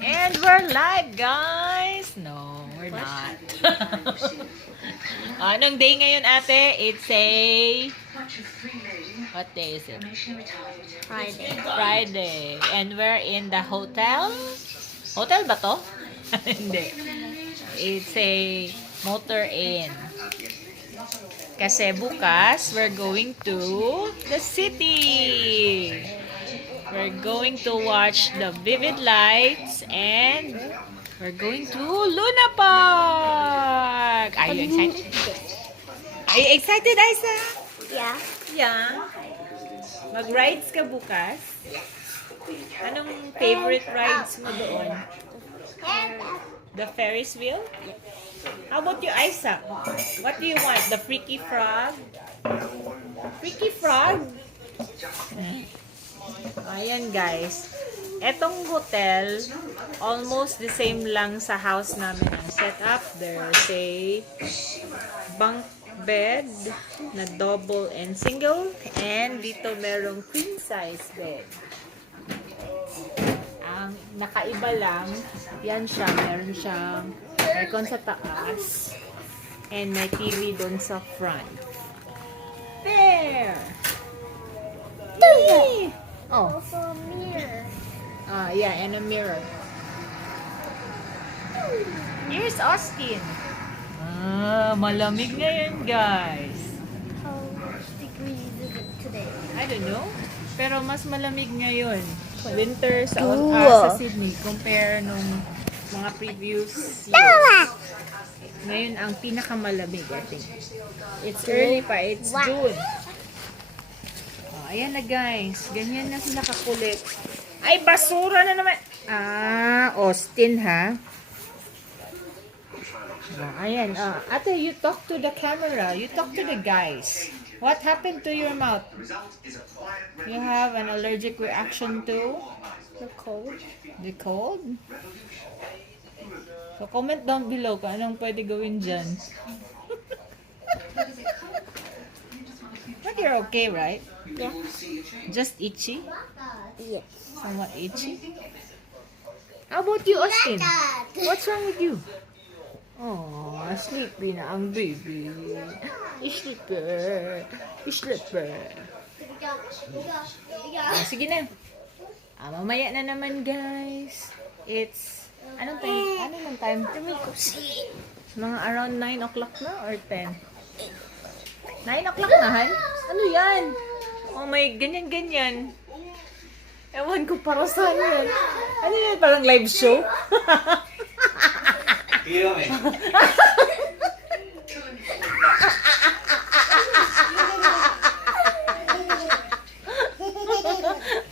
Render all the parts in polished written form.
And we're live, guys! No, we're not. Anong day ngayon, ate? It's a... What day is it? Friday. Friday. And we're in the hotel? Hotel ba to? Hindi. It's a motor inn. Kasi bukas, we're going to the city. We're going to watch the vivid lights and we're going to Luna Park. Are you excited? Are you excited, Isa? Yeah. Yeah. Mag-rides ka bukas? Anong favorite rides mo doon? The Ferris wheel? How about you, Isa? What do you want? The Freaky Frog? Freaky Frog? Ayan, guys. Etong hotel, almost the same lang sa house namin ang setup. There's a bunk bed na double and single. And dito merong queen size bed. Ang nakaiba lang, yan siya, meron siyang aircon sa taas and may TV doon sa front. There! Yay! Oh, Also a mirror. yeah, and a mirror. Here's Austin. Malamig ngayon, guys. How much degrees is it today? I don't know. Pero mas malamig ngayon. Winter sa, sa Sydney compare nung mga previous years. Ngayon ang pinakamalamig, I think. It's early pa. It's June. Oh, ayan na, guys. Ganyan na sila kakulit. Ay, basura na naman. Austin, ha? Oh, ayan. Ate, you talk to the camera. You talk to the guys. What happened to your mouth? You have an allergic reaction to The cold. the cold? So, comment down below kung anong pwede gawin dyan. But you're okay, right? Yeah. Just itchy? Yes. Somewhat itchy? How about you, Austin? What's wrong with you? Oh, sleepy na ang baby. Sleeper. Sleeper. Sige na. Mamaya na naman, guys. It's, anong time? Mga around 9 o'clock na or 10? 9 o'clock na, Han? Ano yan? Oh, may ganyan-ganyan. Ewan ko para saan yan. Ano yan? Parang live show?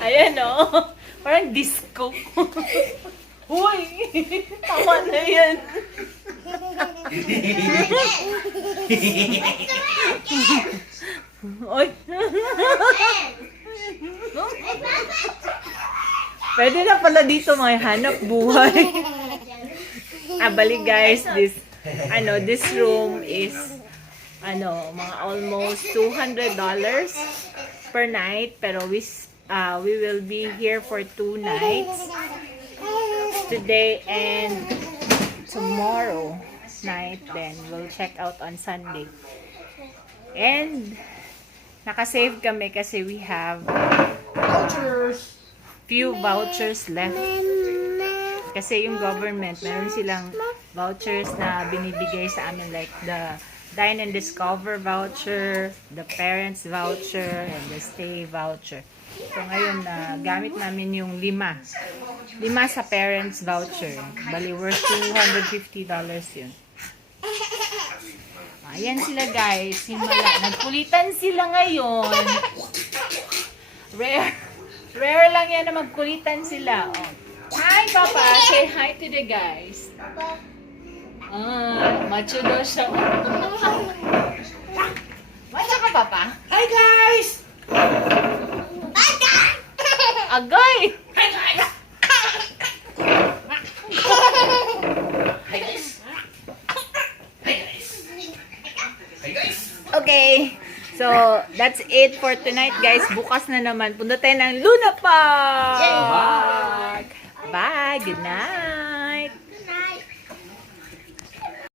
Ayan, oh. Parang disco. Uy! Tama na yan. Uy! Pwede na pala dito may hanap buhay. Balik, guys, this room is mga almost $200 per night, pero we will be here for 2 nights, today and tomorrow night, then we'll check out on Sunday. And nakasave kami kasi we have few vouchers left. Kasi yung government, meron silang vouchers na binibigay sa amin, like the Dine and Discover voucher, the Parents voucher, and the Stay voucher. So ngayon, gamit namin yung 5 sa Parents voucher. Bali, worth $250 yun. Ayan sila, guys. Himala. Nagkulitan sila ngayon. Rare lang yan na magkulitan sila. Oh. Hi, Papa. Say hi to the guys. Macho daw siya. Macho ka, Papa? Hi, guys! Agay! Hi, guys! Hi, guys! Hi, guys! Hi, guys! Okay. So, that's it for tonight, guys. Bukas na naman. Punta tayo ng Luna Park! Bye. Good night.